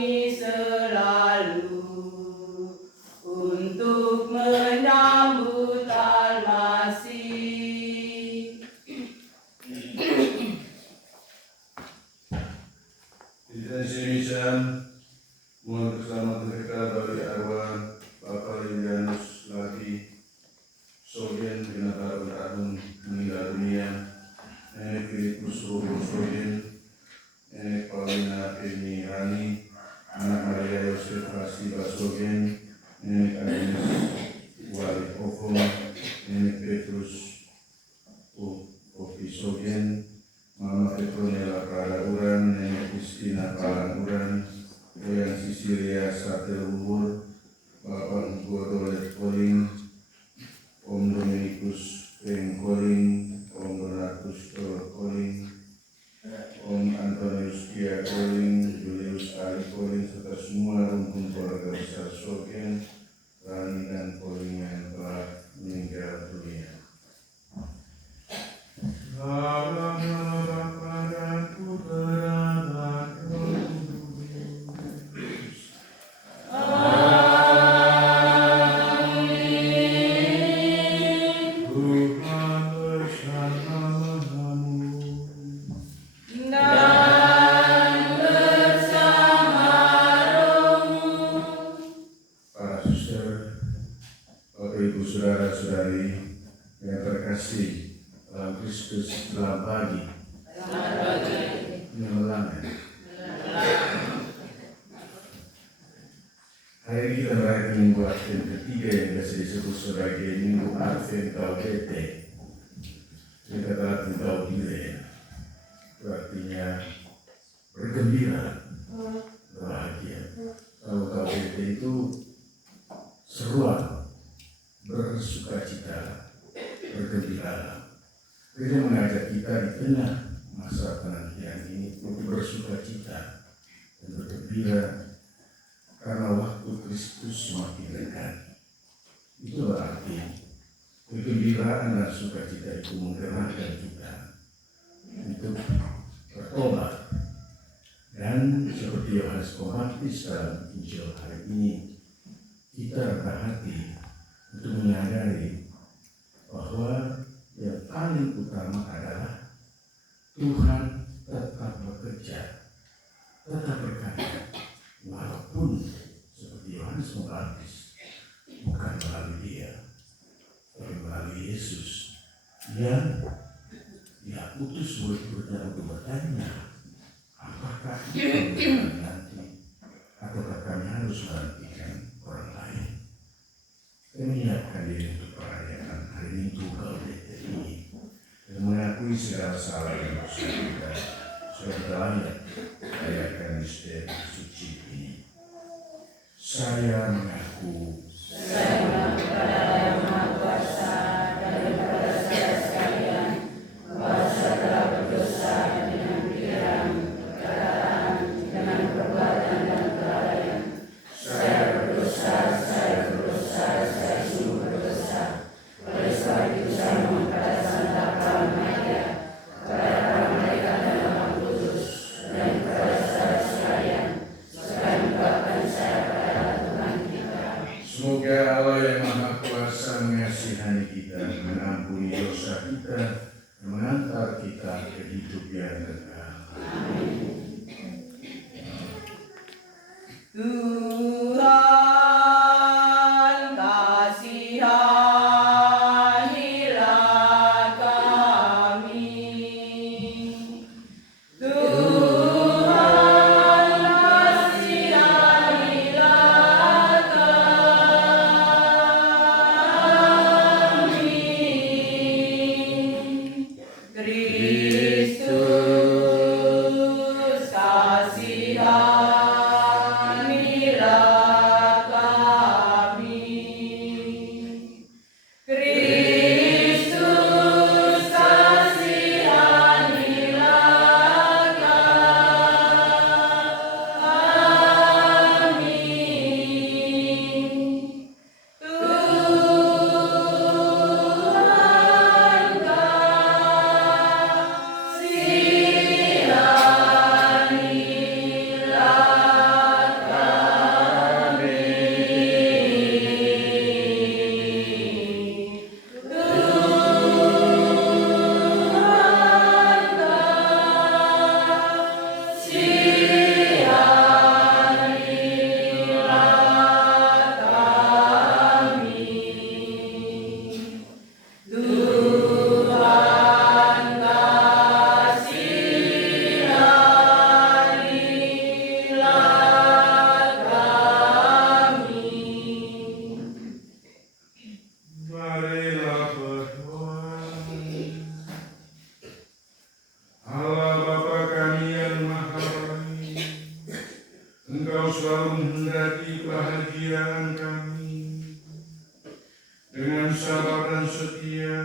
kami selalu untuk menyambut Al-Masih. Kita demikian mohon keselamatan kita bagi arwah Bapak Julianus Laki Sogen dengan tahun meninggal dunia, Nenek Filipus Rubun Sogen, Nenek Paulina Eni Rani, anak Maria Yosef Rasiba Sogen, Nenek Agnes Wali Ofo, Nenek Petrus Opi Sogen, Mama Petronella Pradaguran, Nenek Kristina Palanguran, Eyang Sisilia Satelubur, Bapak Godolet Koling, Om Dominikus Peng Koling, Om Donatus Tol Koling, Om Antonius Kia Koling, Julius Ali Koling, serta semua rumpun keluarga besar Sogen, Rani dan Koling yang telah meninggal dunia. Para suster, Bapak Ibu Saudara-saudari yang terkasih dalam Kristus, selamat pagi. Menelangan. Hari ini kita merayakan Minggu Advent ketiga yang biasa disebut sebagai Minggu Advent Gaudete. Ini kata Latin Gaudire, itu artinya bergembira, bahagia. Kalau Gaudete itu seruan, bersukacita, bergembira. Dia mengajak kita di tengah masa penantian ini untuk bersukacita dan bergembira karena waktu Kristus semakin dekat. Itu berarti kegembiraan dan sukacita itu menggerakkan kita untuk bertobat. Dan seperti Yohanes Pembaptis dalam Injil hari ini, kita berhati untuk menyadari bahwa yang paling utama adalah Tuhan tetap bekerja, tetap berkarya, walaupun seperti Yohanes Pembaptis bukan melalui dia, tapi melalui Yesus yang dia utus murid-muridnya untuk bertanya, apakah kami nanti ataukah kami harus menantikan orang lain? Saya menyiapkan diri untuk perayaan hari Minggu Gaudete ini dan mengakui segala salah dan dosa kita sudah kita layak merayakan misteri suci ini. Saya mengaku Kepada Yang Maha Kuasa daripada saya sekalian, bahwa saya telah berdosa dengan pikiran, perkataan, dengan perbuatan dan kelalaian. Saya berdosa, saya sungguh berdosa. Oleh sebab itu saya mohon kepada Santa Kawan Maria, kepada para malaikat dan Roh Kudus, dan kepada saudara sekalian, supaya mendoakan saya kepada Tuhan kita. semoga Allah yang Maha Kuasa mengasihani kita, mengampuni dosa kita, dan mengantar kita ke hidup yang kekal. Tuhan kasihanilah kami. Tuhan kasihanilah kami. Kristus kasihanilah menghendaki kebahagiaan kami. Dengan sabar dan setia,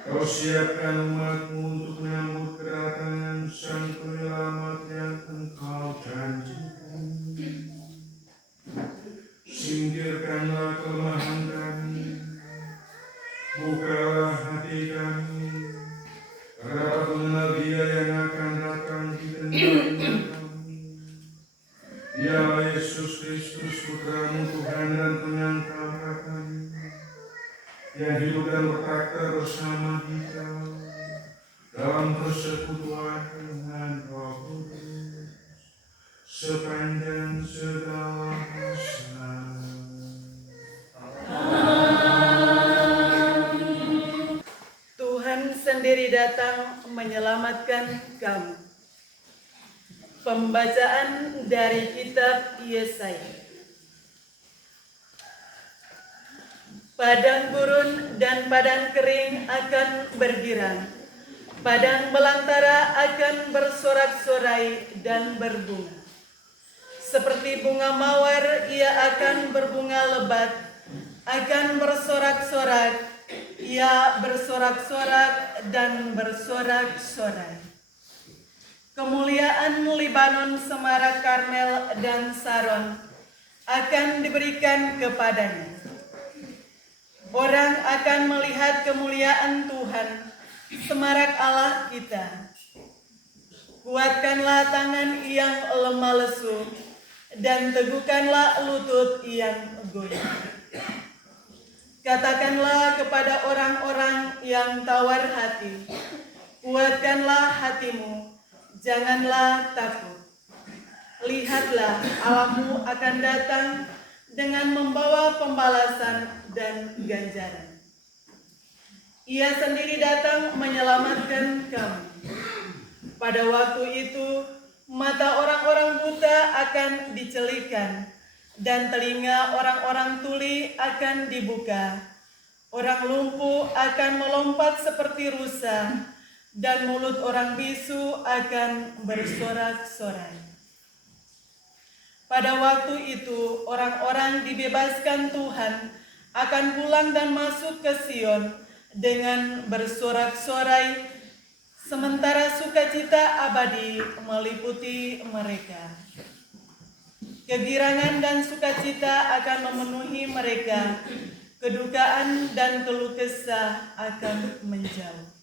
Kau siapkan umat-Mu untuk menyambut kedatangan Sang Penyelamat yang Engkau janjikan. Singkirkanlah kelemahan kami, bukalah hati kami, dapat mengenal Dia yang akan datang di tengah-tengah kami. Dialah Yesus Kristus, Putra-Mu, Tuhan dan Penyantara kami, yang hidup dan bertakhta bersama kita dalam persekutuan dengan Roh Kudus sepanjang segala masa. Tuhan sendiri datang menyelamatkan kamu. Pembacaan dari kitab Yesaya. Padang gurun dan padang kering akan bergirang. Padang belantara akan bersorak-sorai dan berbunga. Seperti bunga mawar, ia akan berbunga lebat, akan bersorak-sorak, ia bersorak-sorak dan bersorak-sorai. Kemuliaan Libanon, semarak Karmel dan Saron akan diberikan kepadanya. Orang akan melihat kemuliaan Tuhan, semarak Allah kita. Kuatkanlah tangan yang lemah lesu, dan teguhkanlah lutut yang goyah. Katakanlah kepada orang-orang yang tawar hati, kuatkanlah hatimu, janganlah takut. Lihatlah, Allahmu akan datang dengan membawa pembalasan dan ganjaran. Ia sendiri datang menyelamatkan kamu. Pada waktu itu, mata orang-orang buta akan dicelikan, dan telinga orang-orang tuli akan dibuka. Orang lumpuh akan melompat seperti rusa, dan mulut orang bisu akan bersorak-sorai. Pada waktu itu, orang-orang dibebaskan Tuhan akan pulang dan masuk ke Sion dengan bersorak-sorai, sementara sukacita abadi meliputi mereka. Kegirangan dan sukacita akan memenuhi mereka, kedukaan dan keluh kesah akan menjauh.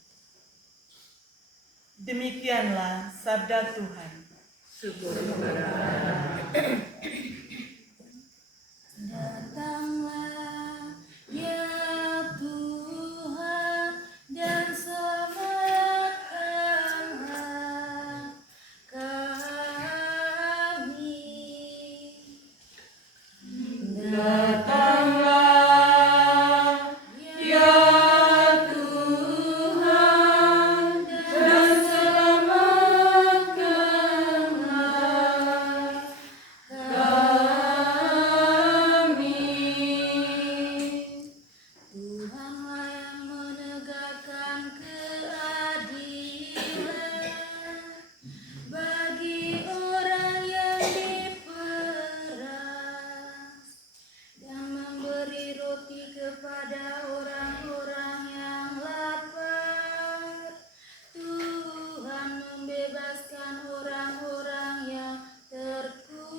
Demikianlah sabda Tuhan. Syukur kepada Allah. Datanglah ya Tuhan dan selamatkanlah kami. Datanglah ya Tuhan dan selamatkanlah kami. Tuhanlah yang menegakkan keadilan bagi orang yang diperas dan memberi roti kepada orang-orang yang lapar. Tuhan membebaskan orang-orang yang terkurung.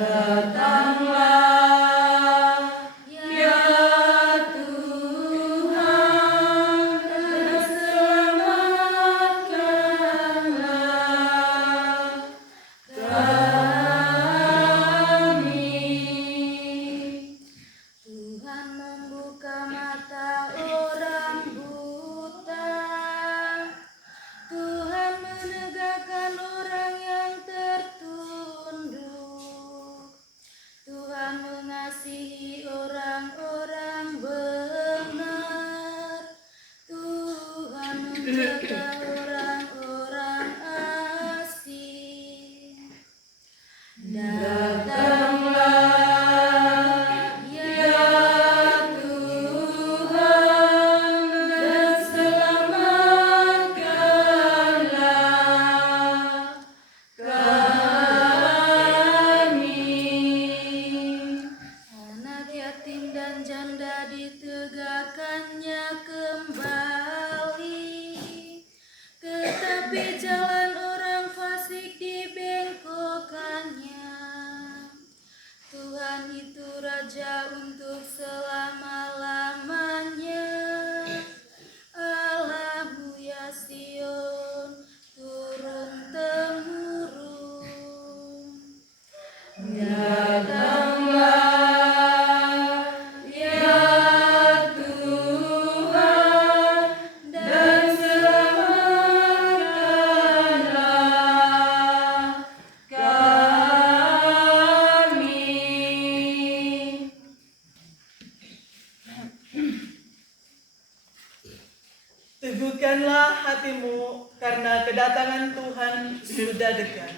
Datanglah ya Tuhan dan selamatkanlah kami. Tuhan membuka mata orang buta. Tuhan menegakkan orang yang tertunduk. hatimu karena kedatangan Tuhan sudah dekat.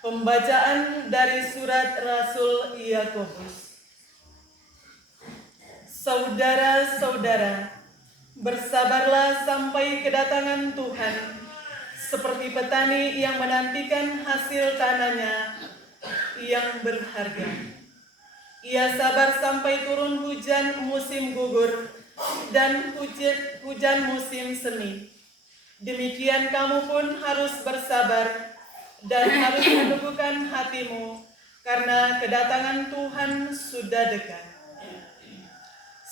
Pembacaan dari surat Rasul Yakobus. Saudara-saudara, bersabarlah sampai kedatangan Tuhan, seperti petani yang menantikan hasil tanahnya yang berharga. Ia sabar sampai turun hujan musim gugur dan hujan musim semi. Demikian kamu pun harus bersabar dan harus meneguhkan hatimu, karena kedatangan Tuhan sudah dekat.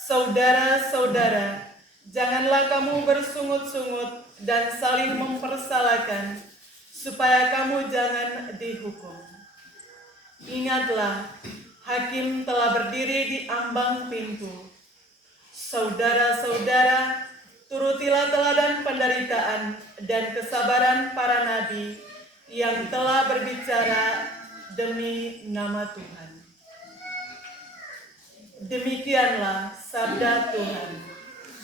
Saudara-saudara, janganlah kamu bersungut-sungut dan saling mempersalahkan, supaya kamu jangan dihukum. Ingatlah, hakim telah berdiri di ambang pintu. Saudara-saudara, turutilah teladan penderitaan dan kesabaran para nabi yang telah berbicara demi nama Tuhan. Demikianlah sabda Tuhan.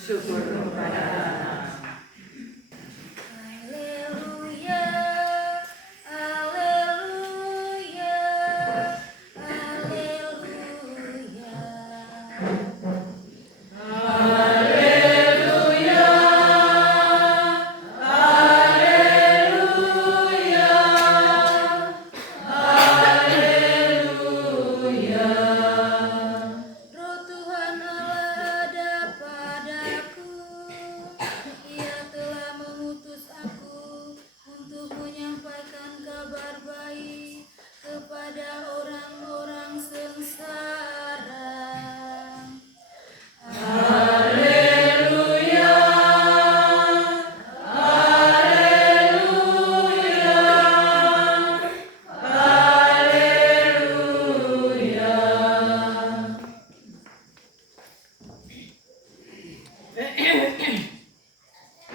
Syukur kepada Allah. Haleluya, haleluya, haleluya. Roh Tuhan Allah ada padaku, Ia telah mengutus aku untuk menyampaikan kabar baik kepada orang-orang sengsara.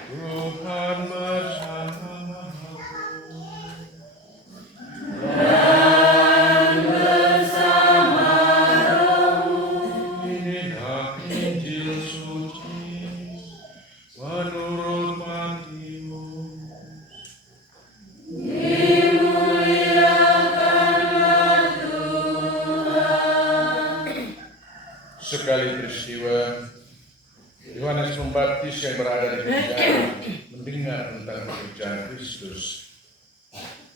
Tuhan bersamaku. Inilah Injil suci menurut Matius. Sekali peristiwa, Yohanes Pembaptis yang berada di penjara mendengar tentang pekerjaan Kristus.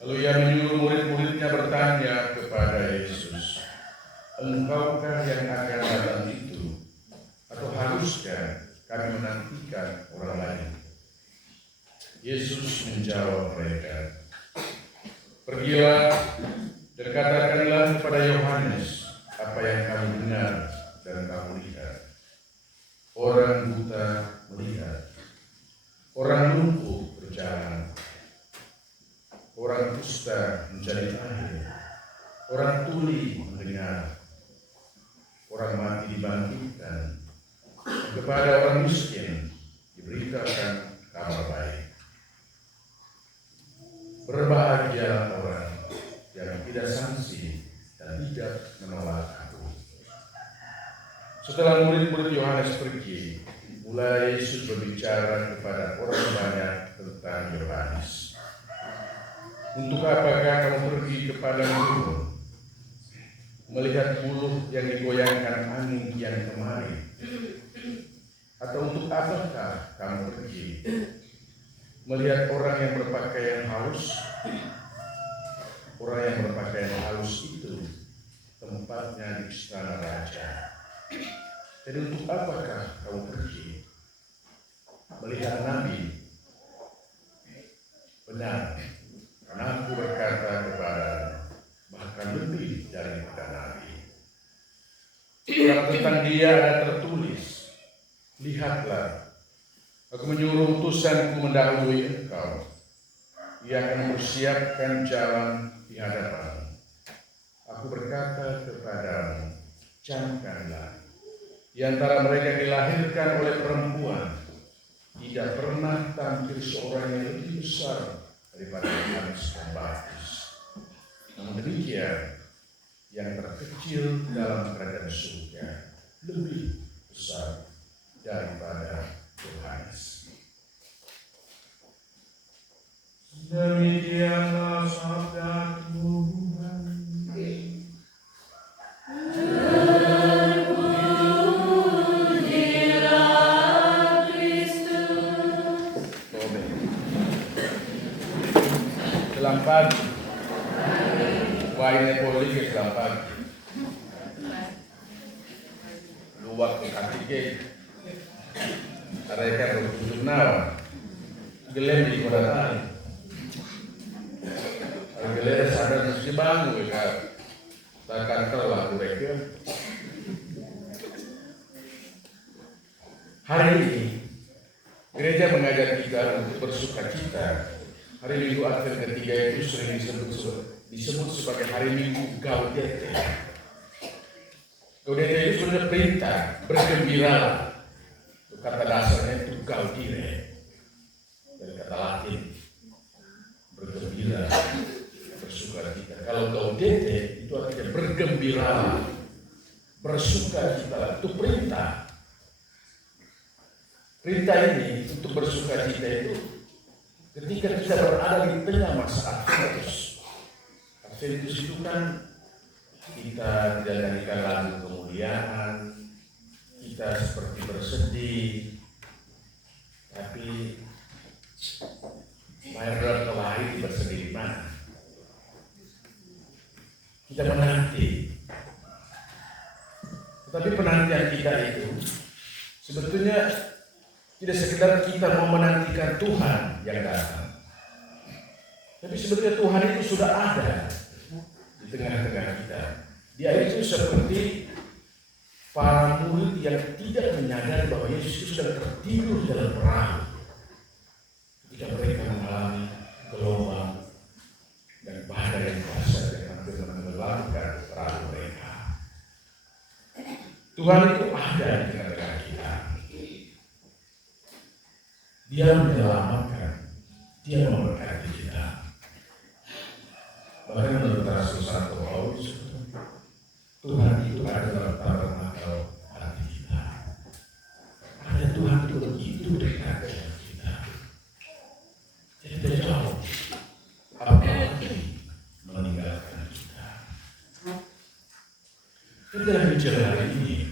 Lalu ia menyuruh murid-muridnya bertanya kepada Yesus, "Engkaukah yang akan datang itu? Atau haruskah kami menantikan orang lain?" Yesus menjawab mereka, "Pergilah dan katakanlah kepada Yohanes apa yang kamu dengar dan kamu lihat. Orang buta melihat, orang lumpuh berjalan, orang kusta menjadi lahir, orang tuli mendengar, orang mati dibangkitkan, dan kepada orang miskin diberitakan kabar baik. Berbahagia orang yang tidak sangsi dan tidak menolak aku." Setelah murid-murid Yohanes pergi, mulai Yesus berbicara kepada orang banyak tentang Yohanes. "Untuk apakah kamu pergi kepada gunung, melihat buluh yang digoyangkan angin yang kemarin? Atau untuk apakah kamu pergi, melihat orang yang berpakaian halus? Orang yang berpakaian halus itu tempatnya di istana raja. Jadi untuk apakah kamu pergi, melihat nabi? Benar, karena aku berkata kepadamu, bahkan lebih daripada nabi. Karena tentang dia ada tertulis, lihatlah, aku menyuruh utusanku mendahului engkau. Ia akan mempersiapkan jalan di hadapanmu. Aku berkata kepadamu, camkanlah. Di antara mereka yang dilahirkan oleh perempuan, tidak pernah tampil seorang yang lebih besar daripada Yohanes Pembaptis. Namun demikian, yang terkecil dalam kerajaan surga lebih besar daripada Yohanes. Demikianlah sabda Tuhan. Selamat pagi. Wainnya politik selamat pagi. Luar ke kaki mereka berkunjung nawa. Gelem di kota tadi. Gelem sadar mesti bangun kan. Takkan telah mereka. Hari ini gereja mengajak kita untuk bersukacita. Hari Minggu Advent ketiga itu sering disebut sebagai hari Minggu Gaudete. Gaudete itu sudah perintah, bergembiralah. Kata dasarnya itu gaudire. Dari kata Latin, bergembira, bersukacita. Kalau gaudete itu artinya bergembiralah, bersukacita. Itu perintah. Perintah ini untuk bersukacita itu ketika kita berada di tengah masa Adventus. Adventus itu kan kita tidak nyanyikan lagu kemuliaan, kita seperti bersedih, tapi mayoritas kelahi bersedih di mana? Kita menanti. Tetapi penantian kita itu sebetulnya tidak sekedar kita mau menantikan Tuhan yang datang, tapi sebetulnya Tuhan itu sudah ada di tengah-tengah kita. Dia itu seperti para murid yang tidak menyadari bahwa Yesus itu sudah tertidur dalam perahu ketika mereka mengalami gelombang dan badai yang kuasa yang hampir menenggelamkan perahu mereka. Tuhan itu ada di tengah-tengah kita. Dia menyelamatkan, dia memberkati kita. Bahkan menurut Rasul Santo Paulus, Tuhan itu ada dalam tabernakel hati kita. Ada Tuhan itu begitu dekat dengan kita. Jadi tidak jauh, apalagi meninggalkan kita. Kita dalam bicara hari ini,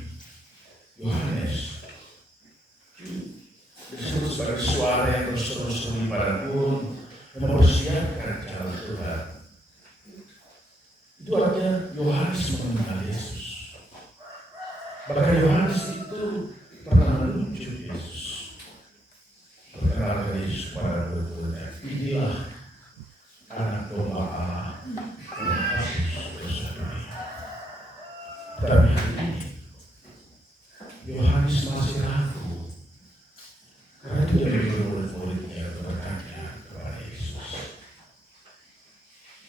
Yohanes disebut sebagai suara yang terus-terus di padang gurun yang mempersiapkan jalan Tuhan. Itu artinya Yohanes mengenal Yesus. Bahkan Yohanes itu pernah menunjuk Yesus, perkenalkan Yesus pada murid-muridnya. Inilah anak domba Allah yang menghapus dosa dunia. Tapi hari ini Yohanes masih ragu. Karena dia memiliki murid-muridnya bertanya kepada Yesus,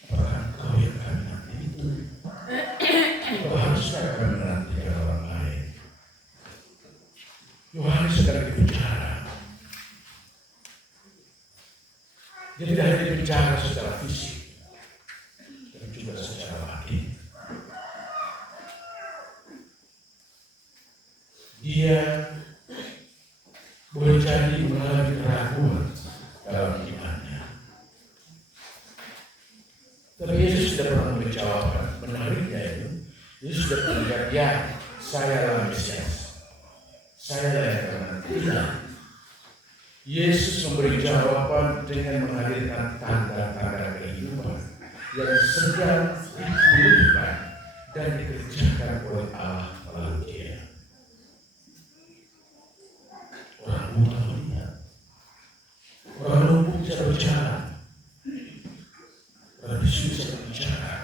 apakah kau yang kami nanti itu? Atau haruskah kami menantikan orang lain? Yohanes sedang berbicara. Dia tidak hanya berbicara secara fisik, tapi juga secara batin. Dia boleh jadi mengalami keraguan dalam imannya. Tapi Yesus tidak pernah memberi jawaban. Menariknya itu, Yesus sudah mengatakan, ya, saya lah Mesias. Saya lah yang akan tidak. Yesus memberi jawaban dengan menghadirkan tanda-tanda kehidupan yang sedang dipulihkan dan dikerjakan oleh Allah melalui Dia. Orang buta melihat, orang lumpuh bisa berjalan, orang bisu bisa berbicara.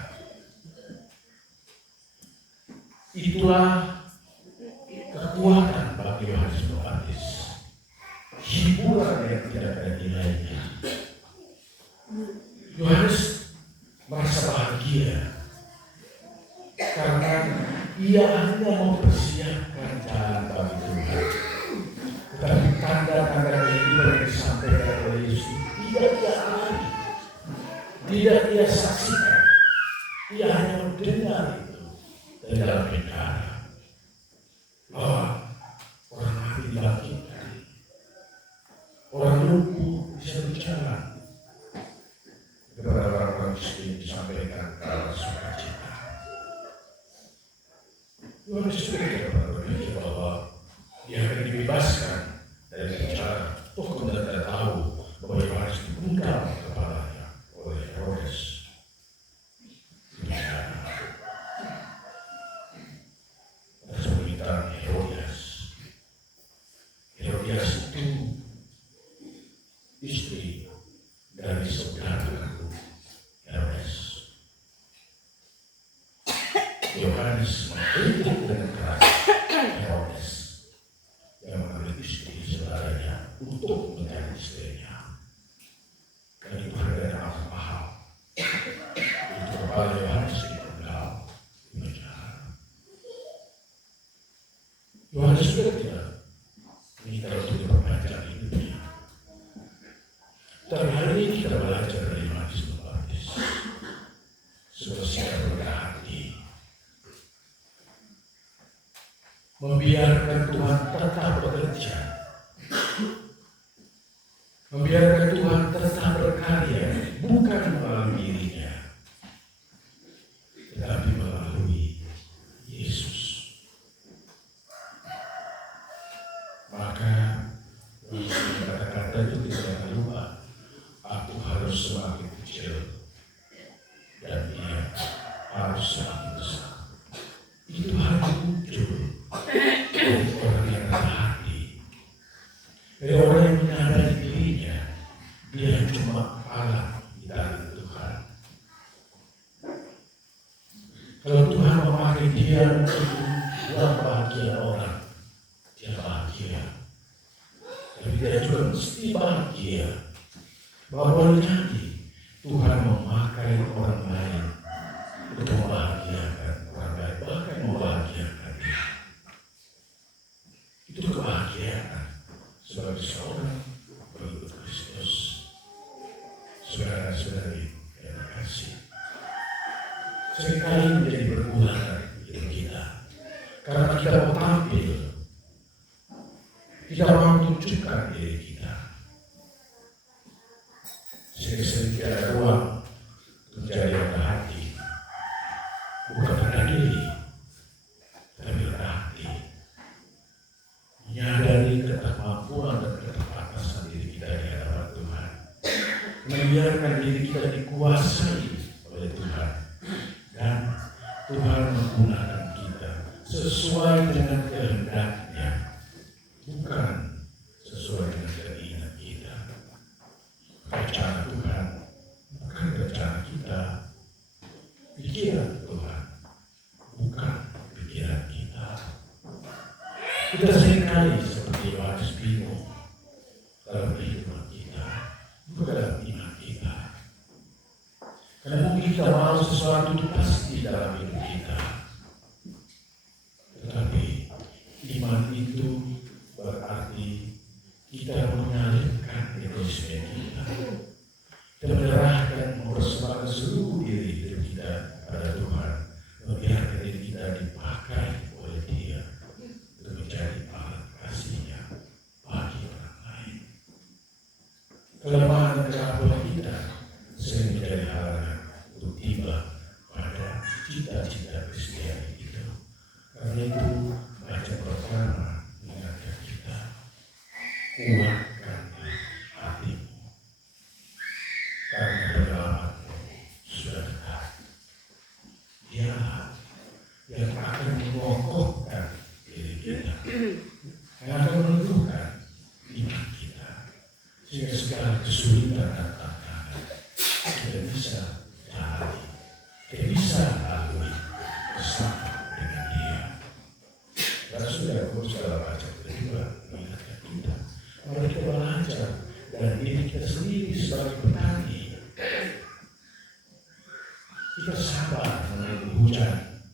Itulah kekuatan bagi Yohanes Pembaptis, hiburan yang tidak ada nilainya. Yohanes merasa bahagia karena ia hanya mempersiapkan jalan bagi Tuhan. Tetapi tanda-tanda kehidupan yang disampaikan oleh Yesus tidak ia alami, tidak ia saksikan. Ia hanya mendengar itu dari dalam perkara bahwa orang mati dibangkitkan, orang lumpuh bisa berjalan, Yohanes ini disampaikan dalam sukacita. Yohanes juga berpikir bahwa dia akan dibebaskan dari penjara. Toh kemudian tidak tahu bahwa Yohanes dibungkam kepalanya oleh Herodes. Atas permintaan Herodias. Herodias itu istri dari saudara Herodes. Yohanes mengkritik dengan keras Herodes yang mengambil istri saudaranya untuk mencari istrinya. Karena itu harganya amat mahal. Itu kepala Yohanes dipenggal di penjara. Yohanes juga tidak minta untuk diperpanjang hidupnya. Tapi hari ini kita belajar dari Yohanes Pembaptis sebuah sikap rendah hati, membiarkan Tuhan tetap bekerja, membiarkan Tuhan tetap berkarya, bukan melalui dirinya, tetapi melalui Yesus. Maka kata-kata itu tidak lupa, aku harus semakin kecil dan dia harus semakin besar. Itu hanya muncul dari orang yang rendah hati, dari orang yang menyadari dirinya dia cuma alat dari Tuhan. Kalau Tuhan memakai dia untuk buat bahagia orang, dia bahagia. Tapi dia juga mesti bahagia bahwa boleh jadi Tuhan memakai orang lain untuk membahagiakan orang lain, bahkan membahagiakan dia. Itu kebahagiaan sebagai seorang pengikut Kristus. Saudara-saudari yang kasih, seringkali menjadi pergumulan hidup kita karena kita mau tampil, kita mau tunjukkan diri kita. Sering-sering tidak ada ruang untuk menjadi rendah hati, bukan rendah diri, tapi rendah hati. Menyadari ketidakmampuan dan keterbatasan diri kita di hadapan Tuhan, membiarkan diri kita dikuasai oleh Tuhan, dan Tuhan menggunakan kita sesuai dengan kehendaknya, bukan sesuai dengan keinginan kita. Rencana Tuhan bukan rencana kita, pikiran Tuhan bukan pikiran kita. Kita seringkali seperti Yohanes bingung dalam kehidupan kita, bukan dalam iman kita. Karena mungkin kita mau sesuatu itu pasti dalam hidup kita, tetapi iman itu berarti kita mengalihkan egoisme kita. Kita menyerahkan, mempersembahkan seluruh diri hidup kita pada Tuhan, membiarkan diri kita dipakai oleh Dia untuk menjadi alat kasih-Nya bagi orang lain. Kelemahan dan kerapuhan kita sering menjadi halangan untuk tiba pada cita-cita Kristiani itu. Karena itu, baca pertama mengingatkan kita, kuatkanlah hatimu, karena penyelamatmu sudah dekat. Dialah yang akan mengokohkan diri kita, yang akan menentukan iman kita, sehingga segala kesulitan dan tantangan kita bisa jalani, kita bisa lalui bersama dengan Dia. Dan sudah saudara baca kedua mengingatkan kita, mari kita belajar dari diri kita sendiri sebagai petani. Kita sabar menunggu hujan,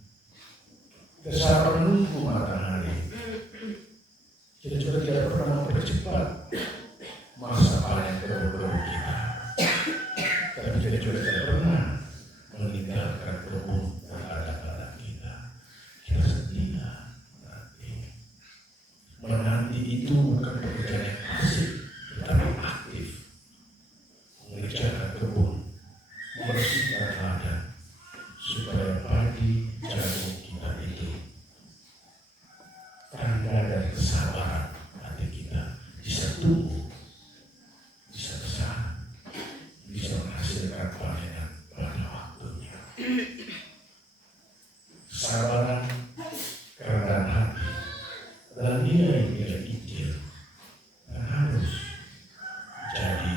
kita sabar menunggu matahari. Kita juga tidak pernah mempercepat masa panen kebun kita, tapi kita juga tidak pernah meninggalkan kebun dan ladang-ladang kita. Kita setia menanti itu bukan pekerjaan yang pasif, tetapi aktif, mengerjakan kebun, membersihkan kasih dan adat, supaya pagi jagung kita itu tanda dan kesabaran hati kita bisa tumbuh, bisa besar, bisa menghasilkan panenan pada waktunya. Kesabaran, kerendahan hati, dan nilai-nilai Injil yang harus jadi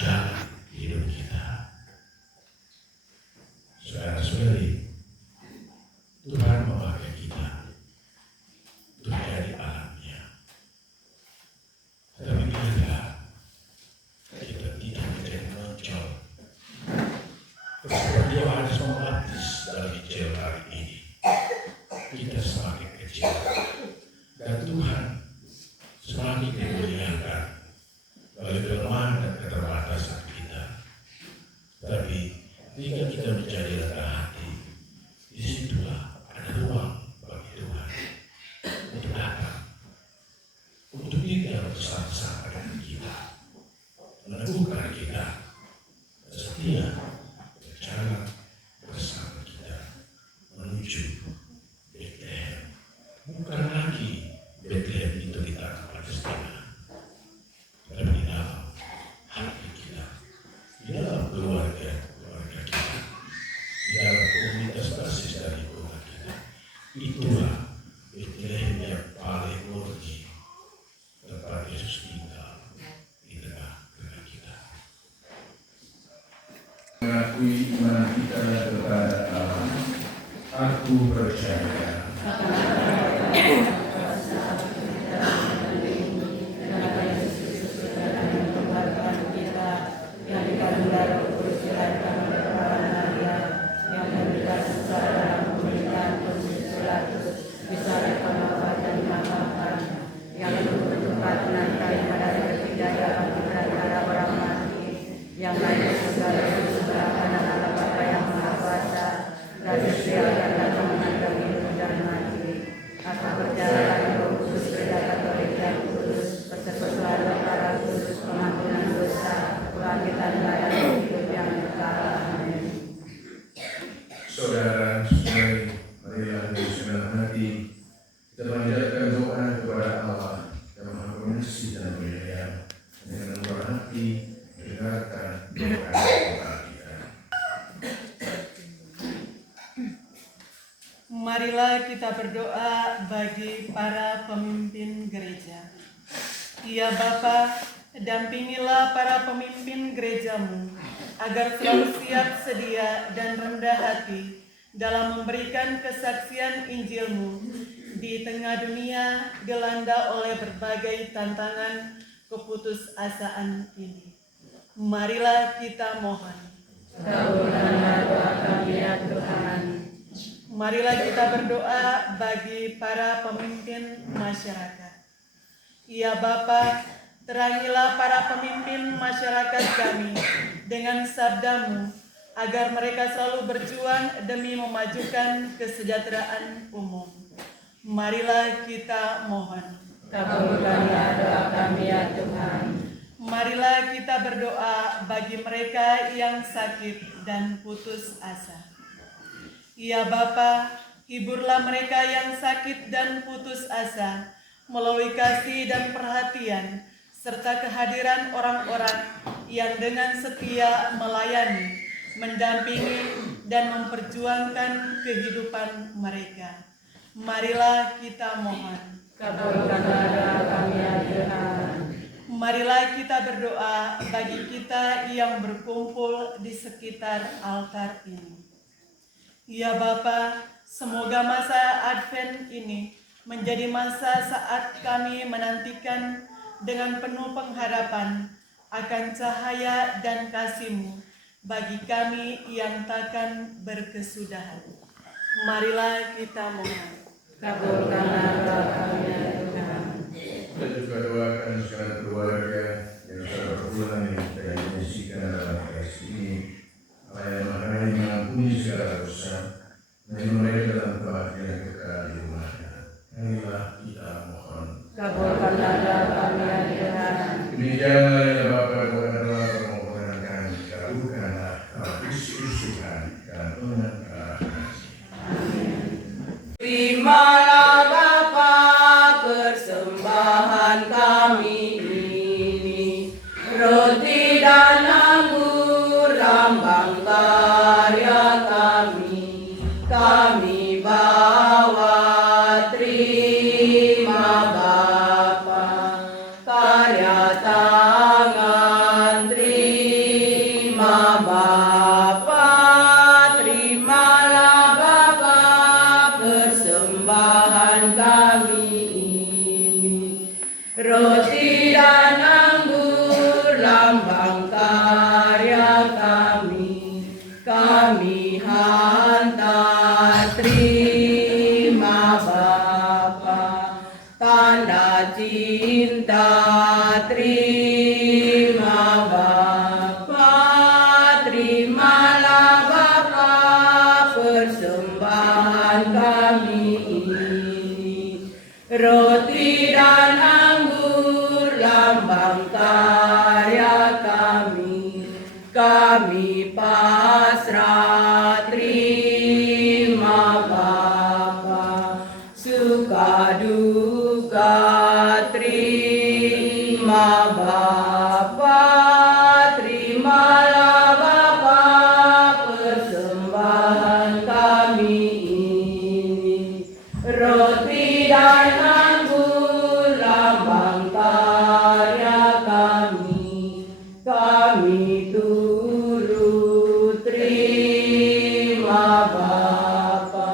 jalan hidup kita. Saudara-saudari, Tuhan memakai kita untuk jadi alatnya. Tapi kita tidak menjadi muncul seperti Yohanes Pembaptis dalam Injil hari ini. Kita semakin kecil dan Tuhan semakin dimuliakan oleh kelemahan dan keterbatasan kita. Tapi jika kita menjadi rendah hati, disitulah ada ruang bagi Tuhan untuk datang, untuk tinggal bersama-sama dengan kita, meneguhkan kita, dan setia berjalan bersama kita menuju Bethlehem. Bukan lagi Bethlehem itu di tanah Palestina, tapi di dalam hati kita, di dalam keluarga kita, di dalam komunitas basis dari keluarga kita. Itulah Bethlehem yang paling murni, tempat Yesus tinggal di tengah-tengah kita. Mengakui iman kita kepada Allah, aku percaya. Yang lain segala diserahkan Allah Bapa yang Maha Kuasa, dan disediakan datang menghadap hidup dan mati. Aku percaya pada Roh Kudus, Gereja Katolik yang kudus, persekutuan para kudus, pengampunan dosa, kebangkitan badan hidup yang kekal. Amin. Saudara-saudari, marilah dengan senang hati kita panjatkan doa kepada Allah yang Maha Pengasih dan Penyayang, dengan murah hati dengarkan doa kita. Marilah kita berdoa bagi para pemimpin gereja. Ya Bapa, dampingilah para pemimpin gerejamu agar selalu siap sedia dan rendah hati dalam memberikan kesaksian Injil-Mu di tengah dunia dilanda oleh berbagai tantangan keputusasaan ini. Marilah kita mohon. Kabulkanlah doa kami ya Tuhan. Marilah kita berdoa bagi para pemimpin masyarakat. Ya Bapa, terangilah para pemimpin masyarakat kami dengan sabda-Mu, agar mereka selalu berjuang demi memajukan kesejahteraan umum. Marilah kita mohon. Kabulkanlah doa kami ya Tuhan. Marilah kita berdoa bagi mereka yang sakit dan putus asa. Ya Bapa, hiburlah mereka yang sakit dan putus asa melalui kasih dan perhatian serta kehadiran orang-orang yang dengan setia melayani, mendampingi, dan memperjuangkan kehidupan mereka. Marilah kita mohon. Kabulkanlah doa kami ya Tuhan. Marilah kita berdoa bagi kita yang berkumpul di sekitar altar ini. Ya Bapa, semoga masa Advent ini menjadi masa saat kami menantikan dengan penuh pengharapan akan cahaya dan kasih-Mu bagi kami yang takkan berkesudahan. Marilah kita mohon. Kabulkanlah doa kami ya Tuhan. Kita juga doakan segala keluarga yang secara berulang yang telah menyaksikan dalam Kristus ini, Allah yang Maha Rahim mengampuni segala dosa, dan mereka dalam kebahagiaan kekal di rumahnya. Marilah kita mohon. Kabulkanlah doa kami ya Tuhan. Demikianlah ya Bapa, Tuhan Allah permohonan kami, kabulkanlah Kristus mengenal kasih. Terimalah Bapa persembahan kami ini, roti dan anggur lambang karya kami, kami bawa terima Bapa, karya tangan terima Bapa, terimalah Bapa persembahan kami ini, roti dan anggur lambang karya kami, kami hantar terima Bapa, tanda cinta terima Bapa, terimalah Bapa persembahan kami ini, roti dan anggur lambang karya kami, kami pasrah terima Bapa, suka duka terima Bapa, terimalah Bapa persembahan kami ini, roti dan anggur lambang karya kami, kami turut terima Bapa,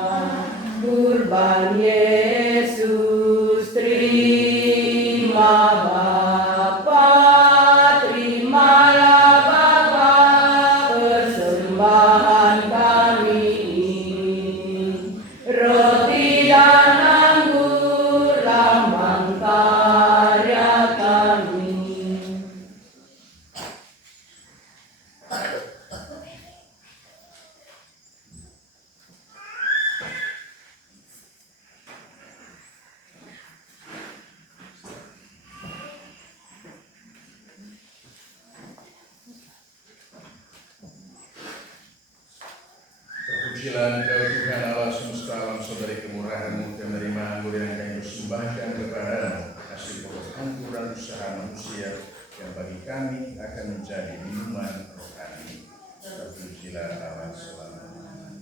kurban Yesus terima Bapa, terimalah Bapa persembahan kami ini, roti dan anggur lambang karya kami. Terpujilah Engkau Tuhan Allah semesta alam, saudari kemurahan-Mu yang menerima anggur yang kami persembahkan kepadamu, hasil pokok anggur dan usaha manusia yang bagi kami akan menjadi minuman rohani. Terpujilah Allah selamanya.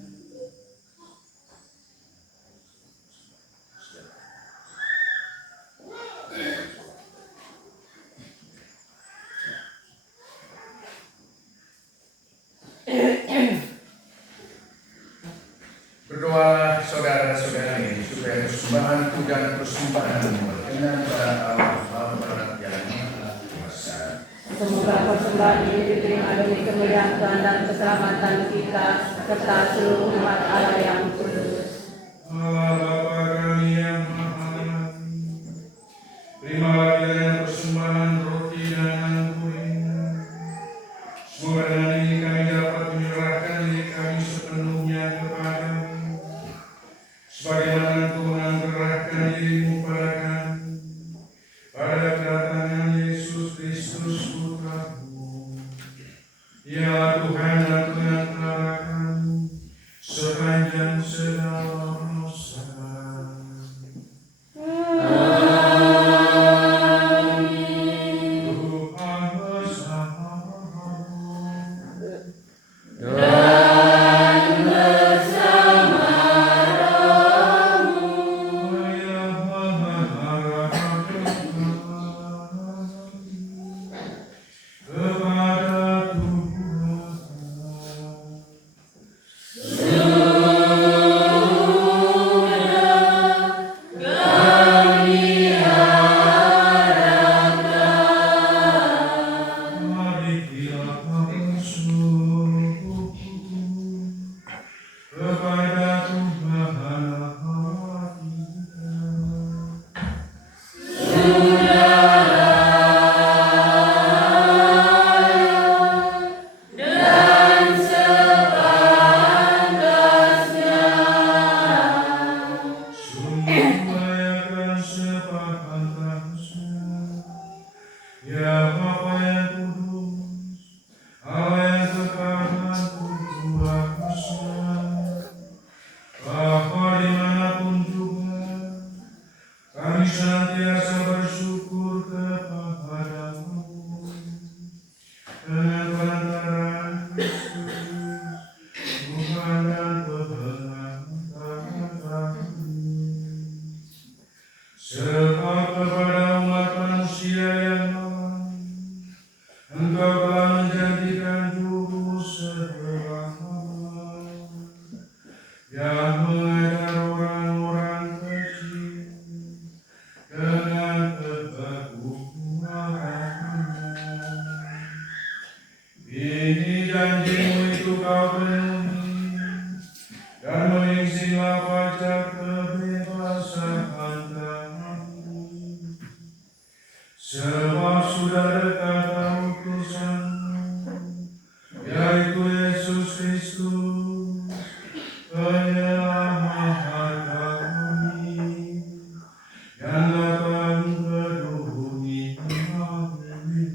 Berdoa saudara-saudari supaya persembahanku dan persembahanmu berkenan pada Allah Bapa yang Maha Kuasa. Semoga persembahan ini diterima demi kemuliaan Tuhan dan keselamatan kita serta seluruh umat Allah yang kudus. Allah Bapa kami yang Maha Agung, terimalah kiranya persembahan roti dan anggur ini. Semoga dengan ini kami dapat menyerahkan diri kami sepenuhnya kepadamu, sebagaimana Engkau menganugerahkan dirimu pada kami pada kedatangan Yesus Kristus Putra-Mu. Ya Tuhan dan Tuhan Allah kami sepanjang segala masa. yang mengajar orang-orang kecil dengan kebenarannya. Ini janjimu itu kau penuhi, dan mengisilah pajak kebebasan kami. Sebab sudah dekat utusanmu, yaitu Yesus Kristus, penyelamat kami, yang datang ke dunia ini.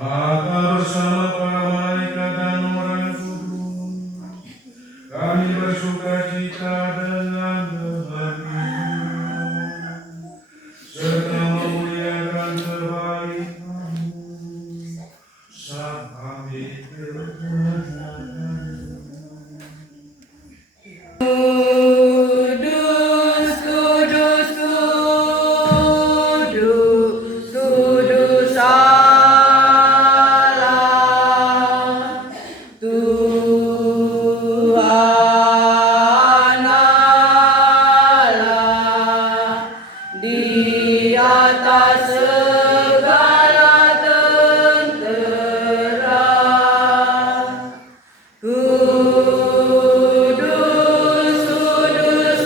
Maka bersama para malaikat dan orang kudus, kami bersukacita dengan kehendak serta memuliakan kebaikan-Mu sampai kebenaran. Kudus, kudus, kudus, kudus Allah, Tuhan Allah, di atas segala tentera. Kudus, kudus,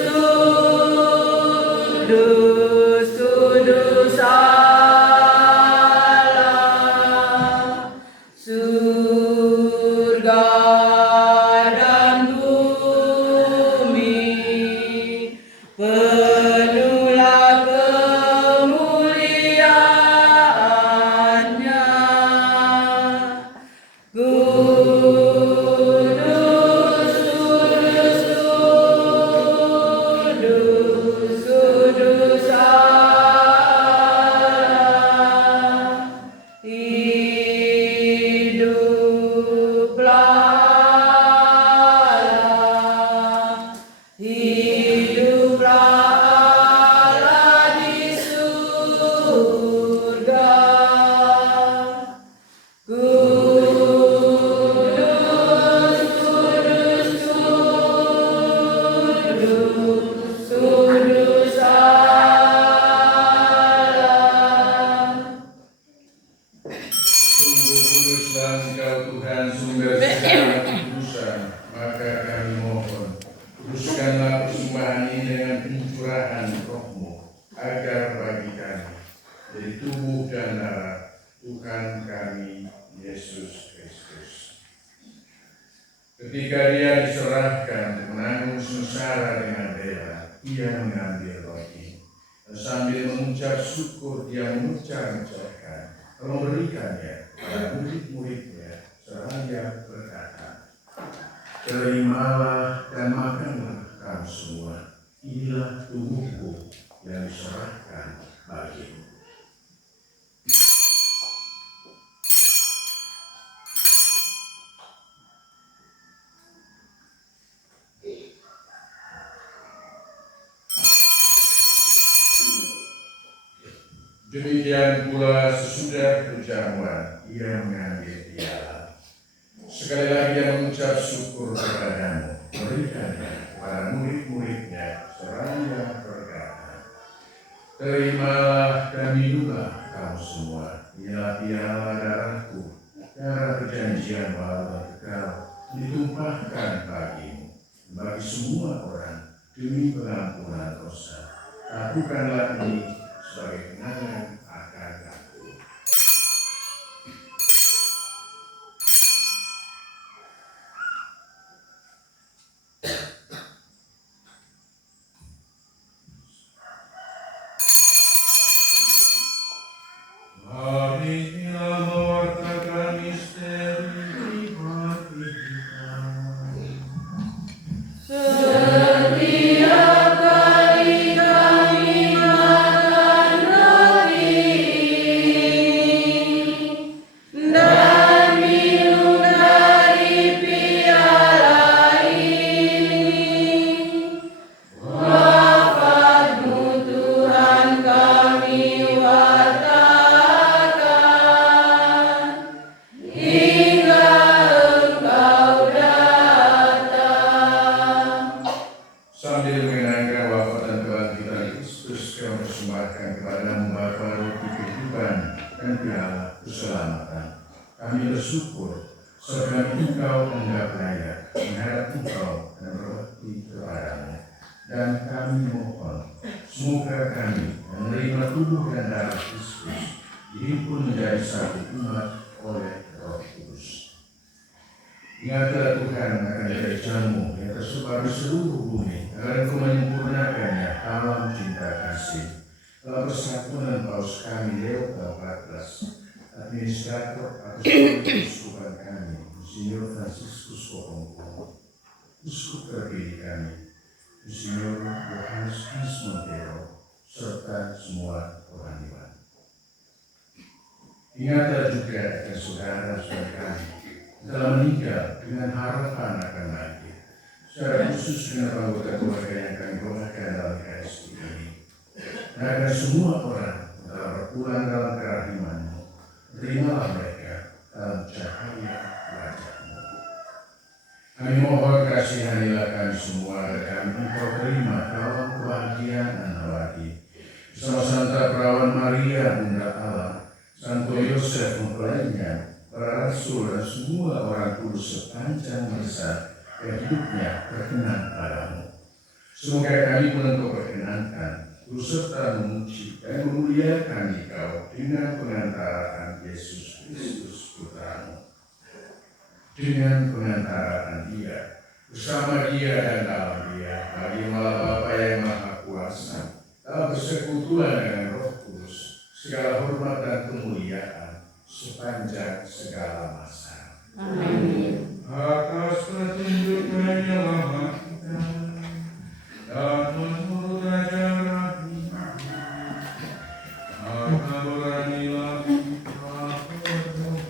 kudus, kudus Allah, surga dan bumi penuhlah kemuliaan-Nya. Kudus, kudus, kudus, kudus Allah, hiduplah, hiduplah Allah di surga. Kudus, kudus, kudus, kudus Allah. Sungguh kuduslah Engkau Tuhan, sumber segala kekudusan. Maka kami mohon, kuduskanlah persembahan ini dengan pencurahan Roh-Mu, agar bagi kami jadi tubuh dan darah Tuhan kami Yesus Kristus. Ketika Dia diserahkan menanggung sengsara dengan rela, Ia mengambil roti, dan sambil mengucap syukur Dia mengucapkan, memberikannya kepada murid-muridnya, seraya berkata, "Terimalah dan makanlah kamu semua, inilah tubuhku yang diserahkan bagimu." Demikian pula sesudah perjamuan, Ia mengambil piala. Sekali lagi Ia mengucap syukur kepadamu, memberikannya kepada murid-muridnya, seraya berkata, "Terimalah dan minumlah kamu semua, inilah piala darahku, darah perjanjian baru dan kekal, ditumpahkan bagimu, bagi semua orang, demi pengampunan dosa. Lakukanlah ini sebagai kenangan akan aku." Mari kita mewartakan misteri kebangkitan. Setiap kali kami makan roti kami bersyukur sebab Engkau anggap layak menghadap Engkau dan berbakti kepadamu. Dan kami mohon, semoga kami menerima tubuh dan darah Kristus dihimpun menjadi satu umat oleh Roh Kudus. Ingatlah Tuhan akan gereja-Mu yang tersebar di seluruh bumi, agar Engkau menyempurnakannya dalam cinta kasih. Dalam persatuan Paus kami Leo ke-14, Administrator Apostolikus Tuhan kami, Monsignor Franciscus Kopongko, Uskup terpilih kami, Monsignor Yohanes Hans Montero, serta semua orang iman. Ingatlah juga akan saudara-saudara kami telah meninggal dengan harapan akan bangkit, secara khusus dengan anggota keluarga yang kami doakan dalam Ekaristi ini. Dan agar semua orang telah berpulang dalam kerahiman-Mu, terimalah mereka dalam cahaya wajah-Mu. Kami mohon kasihanilah kami semua agar kami Engkau terima dalam kebahagiaan abadi. Bersama Santa Perawan Maria, Bunda Allah, Santo Yosef mempelainya, para rasul dan semua orang kudus sepanjang masa yang hidupnya berkenan padamu. Semoga kami pun Engkau perkenankan, serta memuji dan memuliakan Engkau dengan pengantaraan Yesus Kristus Putra-Mu. Dengan pengantaraan Dia, bersama Dia dan dalam Dia, bagi Allah Bapa yang Maha Kuasa, dalam persekutuan dengan Roh Kudus, segala hormat dan kemuliaan sepanjang segala masa. Amin. Atas petunjuk-Nya lah kita dan menurut ajaran kita, maka beranilah kita berdoa.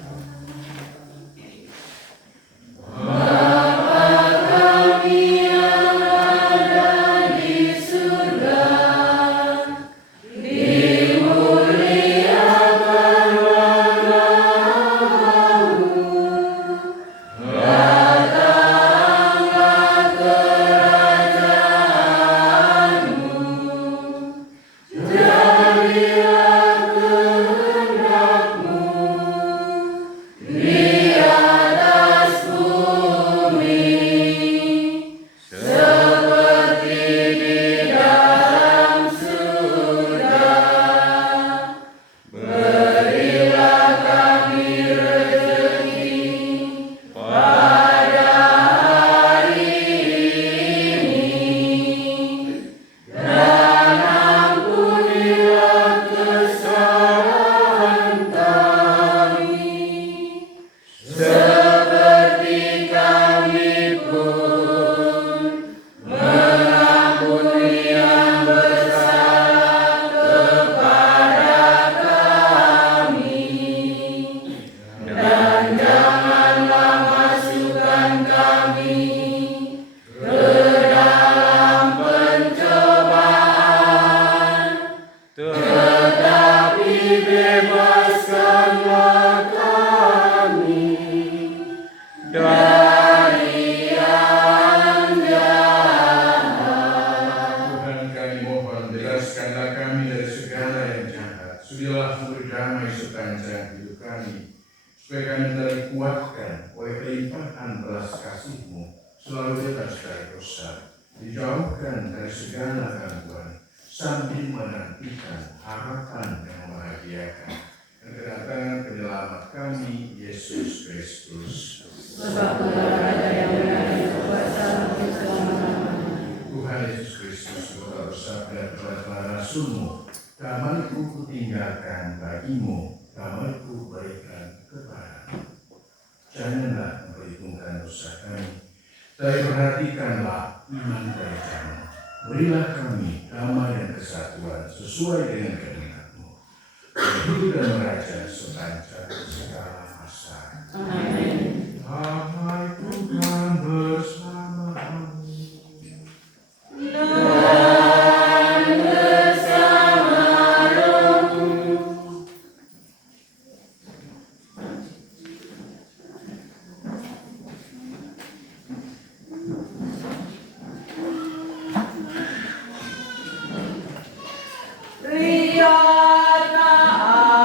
Lihatlah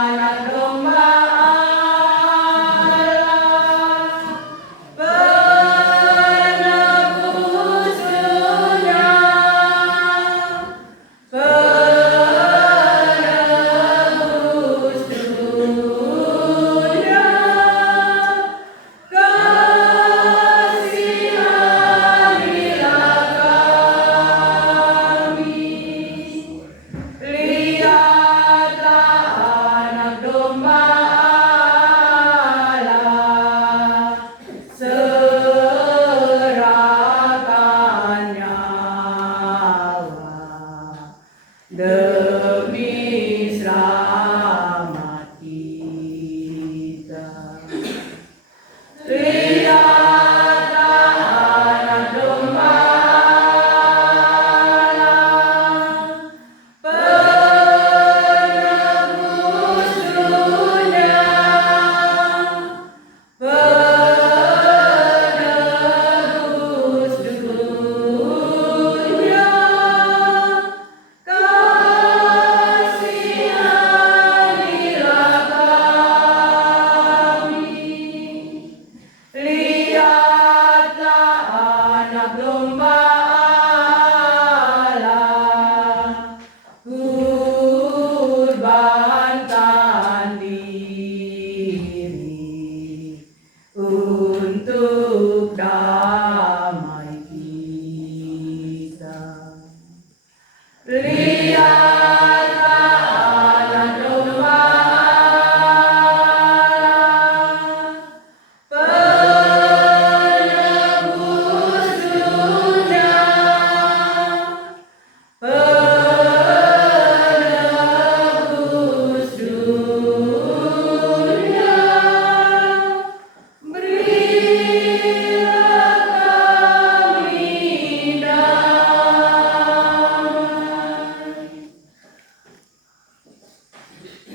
anak domba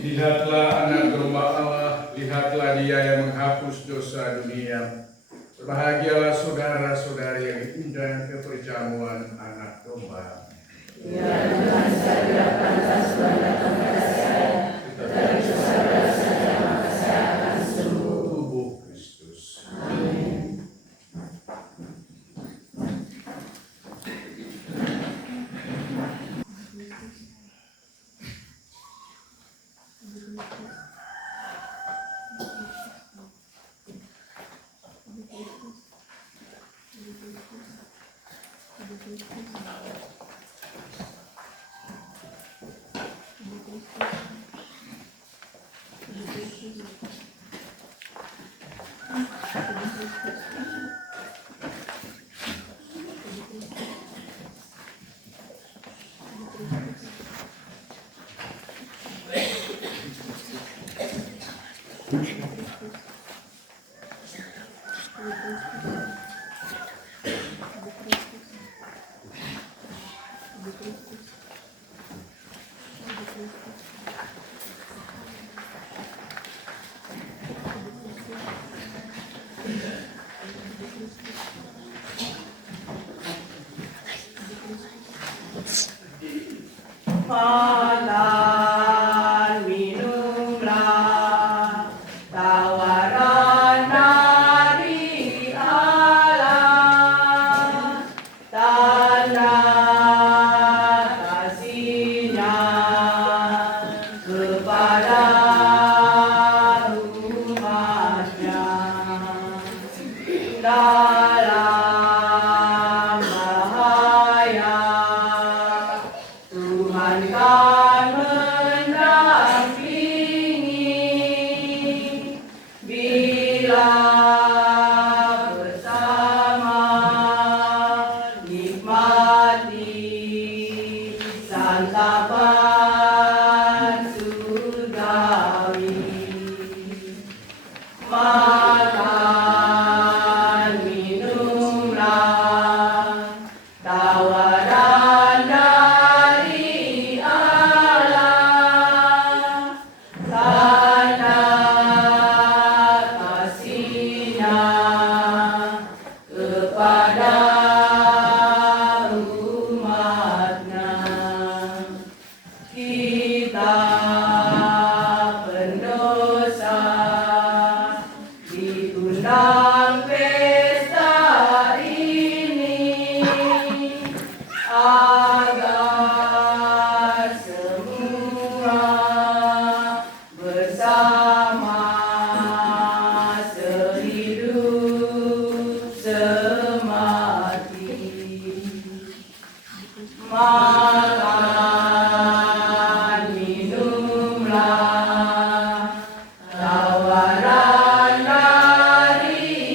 Lihatlah anak domba Allah, lihatlah dia yang menghapus dosa dunia. Berbahagialah saudara-saudari yang diundang ke perjamuan anak domba. Ya Tuhan, saya tidak pantas Tuhan datang pada saya, tetapi sesabar saja maka saya akan sembuh. Tubuh Kristus. Amin. Makan minumlah tawaran dari Allah, tanda kasih-Nya kepada umat-Nya. Dalam bahaya Tuhan kan mendampingi bila bersama nikmati santapan surgawi. Makan minumlah tawaran dari Allah, tanda kasih-Nya kepada umat-Nya. Kita pendosa diundang pesta ini agar semua bersama sehidup semati. Makan minumlah tawaran dari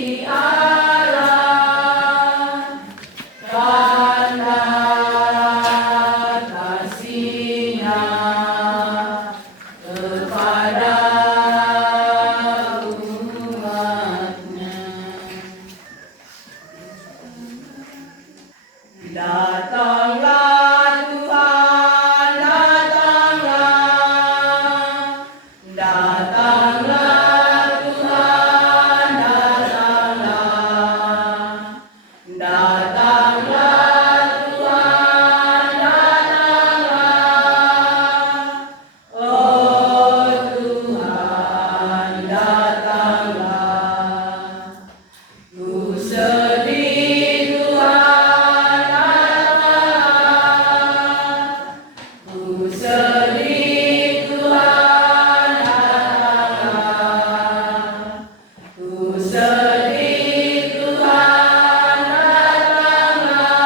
sedih Tuhan datanglah,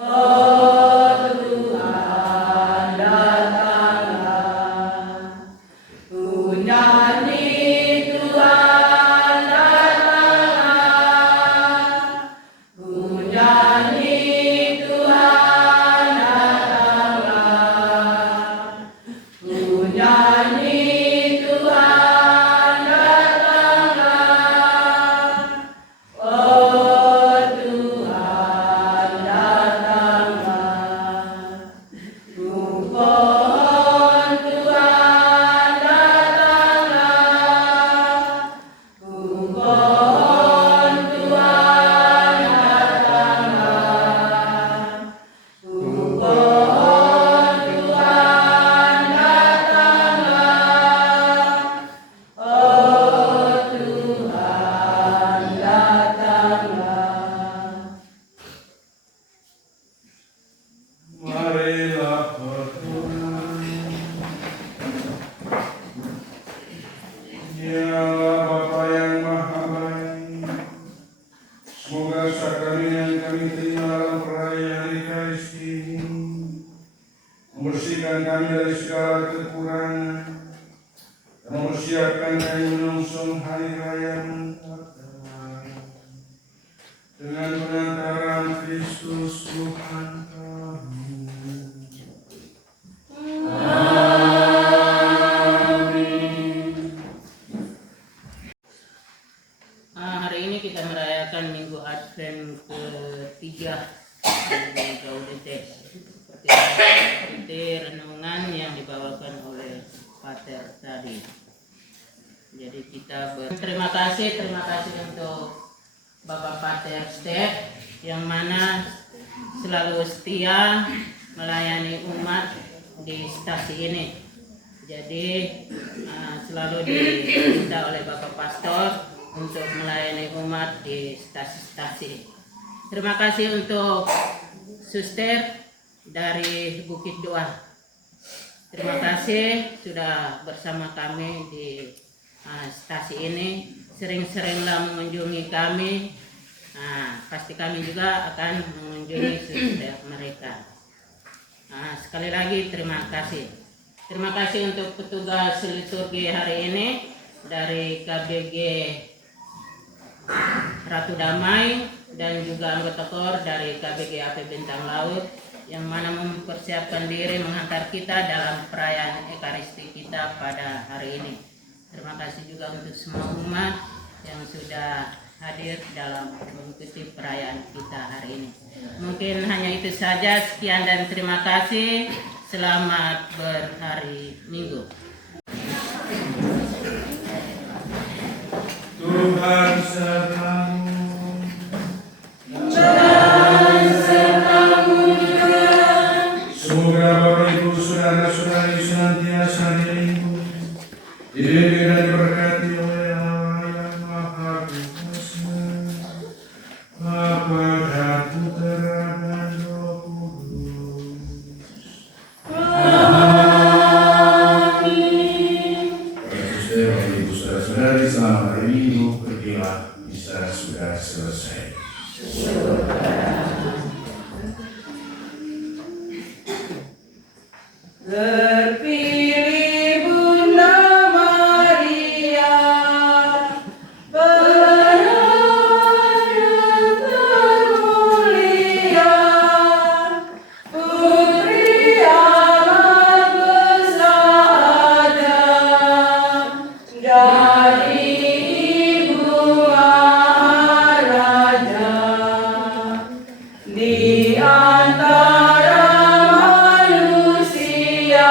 oh Tuhan datanglah. Ku nyanyi Tuhan datanglah, ku nyanyi Tuhan datanglah, ku nyanyi Tuhan datanglah, oh Tuhan datanglah. Ku pohon Tuhan datanglah, ku pohon Tuhan datanglah, ku pohon Tuhan datanglah, oh Tuhan datanglah. Marilah berdoa. Ya Allah Bapa yang Maha Baik, semoga sakramen yang kami terima dalam perayaan Ekaristi ini membersihkan kami dari segala kekurangan dan mempersiapkan kami menyongsong hari raya mendatang dengan pengantaran Kristus Tuhan kami. Hari ini kita merayakan Minggu Advent ketiga dari Gaudete. Seperti renungan yang dibawakan oleh Pater tadi. Jadi kita berterima kasih untuk Bapak Pater Step yang mana selalu setia melayani umat di stasi ini. Jadi selalu diminta oleh Bapak Pastor untuk melayani umat di stasi-stasi. Terima kasih untuk suster dari Bukit Doa. Terima kasih sudah bersama kami di stasi ini. Sering-seringlah mengunjungi kami. Pasti kami juga akan mengunjungi suster mereka. Sekali lagi terima kasih. Terima kasih untuk petugas liturgi hari ini dari KBG Ratu Damai dan juga anggota KOR dari KBG AP Bintang Laut yang mana mempersiapkan diri menghantar kita dalam perayaan Ekaristi kita pada hari ini. Terima kasih juga untuk semua umat yang sudah hadir dalam mengikuti perayaan kita hari ini. Mungkin hanya itu saja. Sekian dan terima kasih. Selamat berhari Minggu. Tuhan sertamu. Semoga Bapak Ibu saudara-saudari senantiasa dilindungi, dibimbing dan diberkati oleh Allah yang Maha Kuasa, Bapa dan Putra dan Roh Kudus. Amin. Bapak Ibu saudara-saudari, selamat hari Minggu. Pergilah, misa sudah selesai. Terpilih Bunda Maria, perawan yang termulia, Putri amat bersahaja, dari Ibu Maharaja, di antara manusia,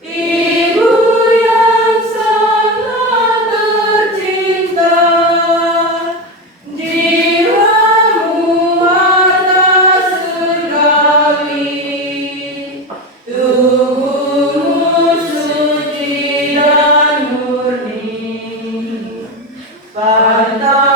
Ibu yang sangat tercinta, jiwamu mata surgawi, tubuhmu suci dan murni, pantas